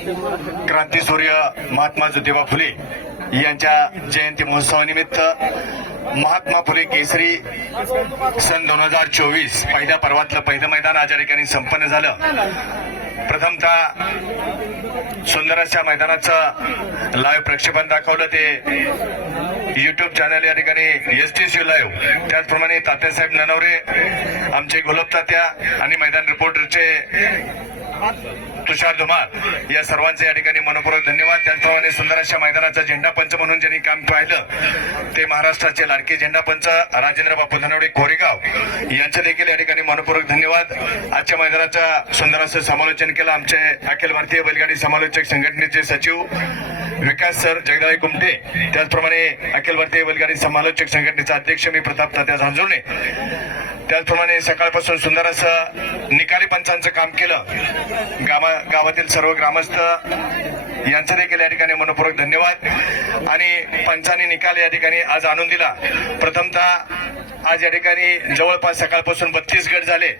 क्रांतीसूर्य महात्मा ज्योतिबा फुले यांच्या जयंती महोत्सवानिमित्त महात्मा फुले केसरी सन 2024 पहिल्या पर्वातलं पहिलं मैदान आज या ठिकाणी संपन्न झालं। प्रथमतः सुंदर अशा मैदानाचं लाईव्ह प्रक्षेपण दाखवलं ते युट्यूब चॅनल या ठिकाणी STC लाईव्ह, त्याचप्रमाणे तात्यासाहेब ननवरे आमचे गुलाबतात्या आणि मैदान रिपोर्टरचे तुषार धुमाळ या सर्वांचे या ठिकाणी मनपूर्वक धन्यवाद। त्याचप्रमाणे सुंदर अशा मैदानाचा झेंडा पंच म्हणून ज्यांनी काम पाहिलं ते महाराष्ट्राचे लाडके झेंडा पंच राजेंद्र बापू धनवडे कोरेगाव यांचे देखील या ठिकाणी मनपूर्वक धन्यवाद। आजच्या मैदानाचा सुंदर असं समालोचन केलं आमचे अखिल भारतीय बैलगाडी समालोचक संघटनेचे सचिव विकास सर जगदाळे कुमटे, त्याचप्रमाणे अखिल भारतीय बैलगाडी समालोचक संघटनेचा अध्यक्ष मी प्रताप तात्या झांजुर्णे, त्याचप्रमाणे सकाळपासून सुंदर असं निकाली पंचांचं काम केलं गावातील सर्व ग्रामस्थ यांचं देखील या ठिकाणी मनपूर्वक धन्यवाद। आणि पंचांनी निकाल या ठिकाणी आज आणून दिला। प्रथमतः आज या ठिकाणी जवळपास सकाळपासून 32 गट झाले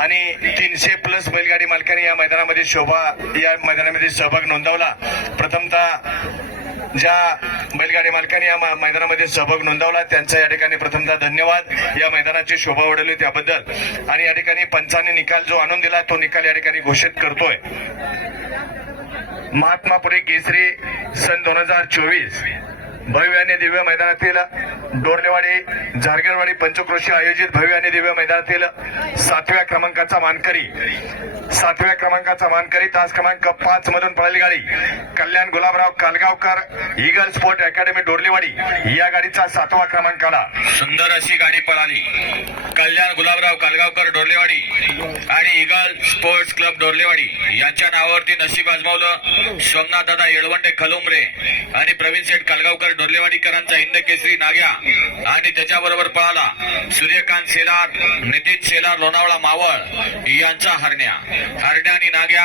आणि 300+ बैलगाडी मालकांनी या मैदानामध्ये सहभाग नोंदवला। प्रथमतः ज्या बैलगाडी मालकांनी या मैदानामध्ये सहभाग नोंदवला त्यांचा या ठिकाणी प्रथमतः धन्यवाद, या मैदानाची शोभा वाढवली त्याबद्दल। आणि या ठिकाणी पंचांनी निकाल जो आणून दिला तो निकाल या ठिकाणी घोषित करतोय। महात्मा फुले केसरी सन 2024 भव्य आणि दिव्य मैदानातील डोरलेवाडी झारगडवाडी पंचक्रोशी आयोजित भव्य आणि दिव्य मैदानातील 7व्या क्रमांकाचा मानकरी तास क्रमांक 5 मधून पळाली गाडी कल्याण Gulabrao कालगावकर eagle sport academy Dorlewadi या गाडीचा 7वा क्रमांक आला। सुंदर अशी गाडी पळाली कल्याण गुलाबराव कालगावकर डोरलेवाडी आणि ईगल स्पोर्ट्स क्लब डोरलेवाडी यांच्या नावावरती नशीब आजमावलं सोमनाथ दादा येळवंडे खलुमरे आणि प्रवीण शेठ कालगावकर डोरलेवाडीकरांचा हिंद केसरी नाग्या आणि त्याच्याबरोबर पळाला सूर्यकांत शेलार नितीन शेलार लोणावळा मावळ यांचा हरण्या आणि नाग्या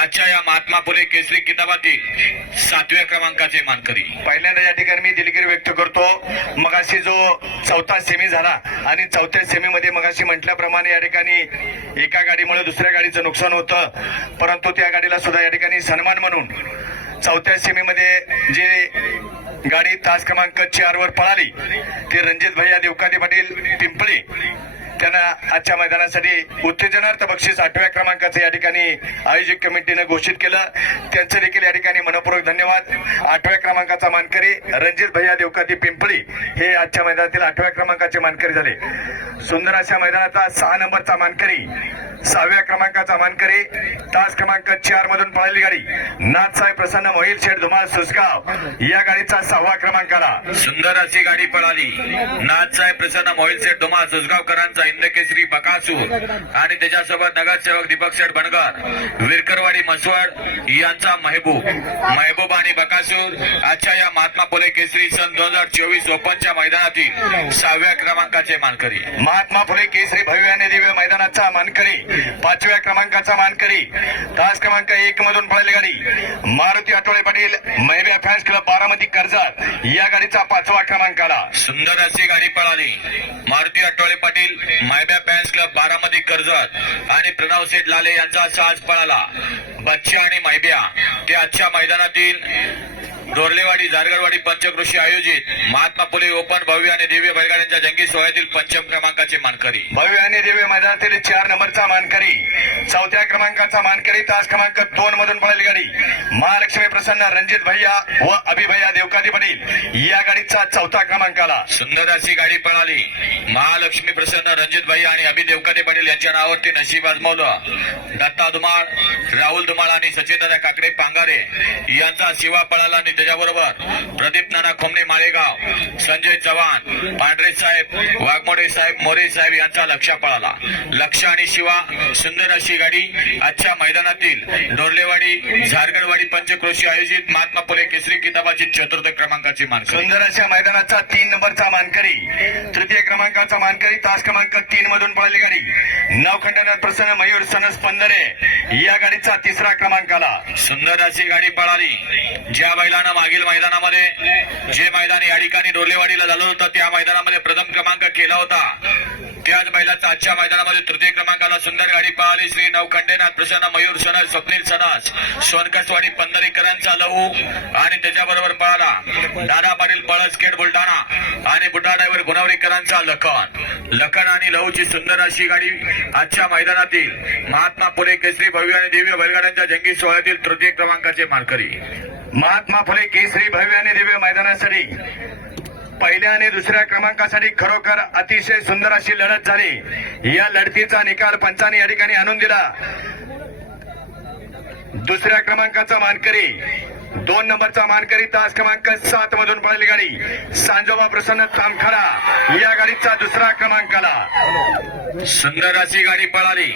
आजच्या या महात्मा फुले केसरी किताबातील 7व्या क्रमांकाचे मानकरी। पहिल्यांदा या ठिकाणी मी दिलगिरी व्यक्त करतो, मगाशी जो 4था सेमी झाला आणि 4थ्या सेमीमध्ये मगाशी म्हटल्याप्रमाणे या ठिकाणी एका गाडीमुळे दुसऱ्या गाडीचं नुकसान होतं, परंतु त्या गाडीला सुद्धा या ठिकाणी सन्मान म्हणून 4थ्या सेमीमध्ये जे गाडी तास क्रमांक 4 वर पळाली ते रणजित भैया देवकाते पाटील पिंपळी, त्यांना आजच्या मैदानासाठी उत्तेजनार्थ बक्षीस 8व्या क्रमांकाचं या ठिकाणी आयोजक कमिटीने घोषित केलं, त्यांचं देखील या ठिकाणी मनपूर्वक धन्यवाद। 8व्या क्रमांकाचा मानकरी रणजित भैया देवकाते पिंपळी हे आजच्या मैदानातील 8व्या क्रमांकाचे मानकरी झाले। सुंदर अशा मैदानाचा 6 नंबरचा मानकरी 6व्या क्रमांकाचा मानकरी तास क्रमांक 4 मधून पळालेली गाडी नाथसाहेब प्रसन्न मोहिल शेठ धुमाळ सुसगाव या गाडीचा 6वा क्रमांक आला। सुंदर अशी गाडी पळाली नाथसाहेब प्रसन्न मोहिल शेठ धुमाळ सुसगावकरांचा हिंदकेसरी बकासू आणि त्याच्यासोबत नगरसेवक दीपक शेठ बनगर विरकरवाडी मसवड यांचा महबूब आणि बकासूर आजच्या या महात्मा फुले केसरी सन 2024 ओपनच्या मैदानातील 6व्या क्रमांकाचे मानकरी। महात्मा फुले केसरी भव्य आणि दिव्य मैदानाचा मानकरी 5व्या क्रमांकाचा मानकरी तास क्रमांक 1 मधून पळालेली गाडी मारुती आठवळे पाटील मैब्या फॅन्स क्लब बारामती कर्जत या गाडीचा 5वा क्रमांक आला। सुंदर अशी गाडी पळाली मारुती आठवळे पाटील मैब्या फॅन्स क्लब बारामती कर्जत आणि प्रणव शेठ लाले यांचा साज पळाला बच्चा आणि मैब्या ते आजच्या मैदानातील डोरलेवाडी झारगडवाडी पंचक्रोशी आयोजित महात्मा फुले ओपन भव्य आणि दिव्य बैलगाड्यांच्या जंगी सोहळ्यातील 5म क्रमांकाचे मानकरी। भव्य आणि दिव्य मैदानातील 4 नंबरचा मानकरी 4थ्या क्रमांकाचा मानकरी तास क्रमांक 2 मधून पळालेली गाडी महालक्ष्मी प्रसन्न रणजित भैया व अभिभैया देवकाते पाटील या गाडीचा 4था क्रमांक आला। सुंदर अशी गाडी पळाली महालक्ष्मी प्रसन्न रणजित भैया आणि अभि देवकाते पाटील यांच्या नावावरती नशीब आजमावलं दत्ता धुमाळ राहुल धुमाळ आणि सचिन दादा काकडे पांगारे यांचा शिवा पळाला आणि त्याच्याबरोबर प्रदीप नाना खोमणे माळेगाव संजय चव्हाण पांढरे साहेब वाघमोडे साहेब मोरे साहेब यांचा लक्ष पळाला लक्ष आणि शिवा। सुंदर अशी गाडी आजच्या मैदानातील डोरलेवाडी झारगडवाडी पंचक्रोशी आयोजित महात्मा फुले केसरी किताबाची 4th क्रमांकाची मानकरी। सुंदर अशा मैदानाचा 3 नंबरचा मानकरी 3य क्रमांकाचा मानकरी तास क्रमांक 3 मधून पळालेली गाडी नवखंडनाथ प्रसन्न मयूर सनस पंधरे या गाडीचा 3रा क्रमांक आला। सुंदर अशी गाडी पळाली ज्या बैलानं मागील मैदानामध्ये जे मैदान या ठिकाणी डोरलेवाडीला झालं होतं त्या मैदानामध्ये प्रथम क्रमांक केला होता त्याच बैलाचा आजच्या मैदानामध्ये तृतीय क्रमांकाला सुंदर गाडी पळाली श्री नवखंडेनाथ प्रसन्न मयूर सनस स्वप्नील सनस सोनकसवाडी पंधरीकरांचा लहू आणि त्याच्याबरोबर पळाला दादा पाटील पळस खेड बुलढाणा आणि बुड्ढा ड्रायव्हर गुणवरीकरांचा लखन आणि लहूची सुंदर अशी गाडी आजच्या मैदानातील महात्मा फुले केसरी भव्य आणि दिव्य बैलगाड्यांच्या जंगी सोहळ्यातील तृतीय क्रमांकाचे मानकरी महात्मा फुले केसरी भव्य आणि दिव्य मैदानासाठी पहिल्या आणि दुसऱ्या क्रमांकासाठी खरोखर अतिशय सुंदर अशी लढत झाली. या लढतीचा निकाल पंचांनी या ठिकाणी आणून दिला. दुसऱ्या क्रमांकाचा मानकरी 2 नंबरचा मानकरी तास क्रमांक 7 मधून पळालेली गाडी सांजोबा प्रसन्न तामखडा या गाडीचा दुसरा क्रमांकाला सुंदर अशी गाडी पळाली.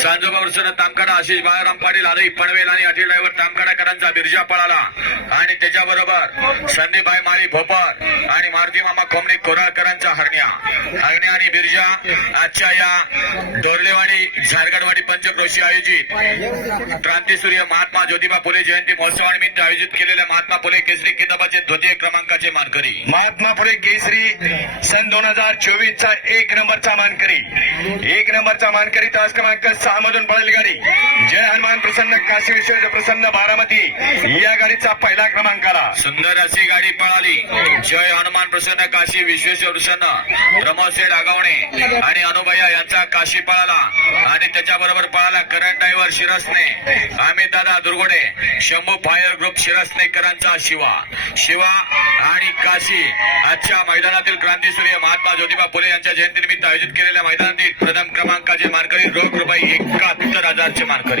सांजोबा प्रसन्न तामखडा आशिष बाळाराम पाटील आदई पनवेल आणि अजित ड्रायव्हर तामखडाकरांचा बिरजा पळाला आणि त्याच्याबरोबर संदीपभाई माळी भोपर आणि मारुती मामा कोमणे कोराळकरांचा हरण्या आणि बिरजा आजच्या या डोरलेवाडी झारगडवाडी पंचक्रोशी आयोजित क्रांतीसूर्य महात्मा ज्योतिबा फुले जयंती महोत्सवानिमित्त आयोजित केलेल्या महात्मा फुले केसरी किताबाचे द्वितीय क्रमांकाचे मानकरी महात्मा फुले केसरी सन 2024 चा 1 नंबरचा मानकरी 1 नंबरचा मानकरी तास क्रमांक 6 मधून पळालेली गाडी जय हनुमान प्रसन्न काशी विश्वेश प्रसन्न बारामती या गाडीचा पहिला क्रमांकाला सुंदर अशी गाडी पळाली. जय हनुमान प्रसन्न काशी विश्वेश्वर प्रसन्न प्रमोद सेठ आगावणे आणि अनुभया यांचा काशी पळाला आणि त्याच्याबरोबर पळाला करंट ड्रायव्हर शिरसने अमित दादा दुर्गुडे शंभू फायर ग्रुप शिरसनेकरांचा शिवा आणि काशी आजच्या मैदानातील क्रांतीसूर्य महात्मा ज्योतिबा फुले यांच्या जयंतीनिमित्त आयोजित केलेल्या मैदानातील प्रथम क्रमांकाचे मानकरी रोख रुपये 71,000 चे मानकरी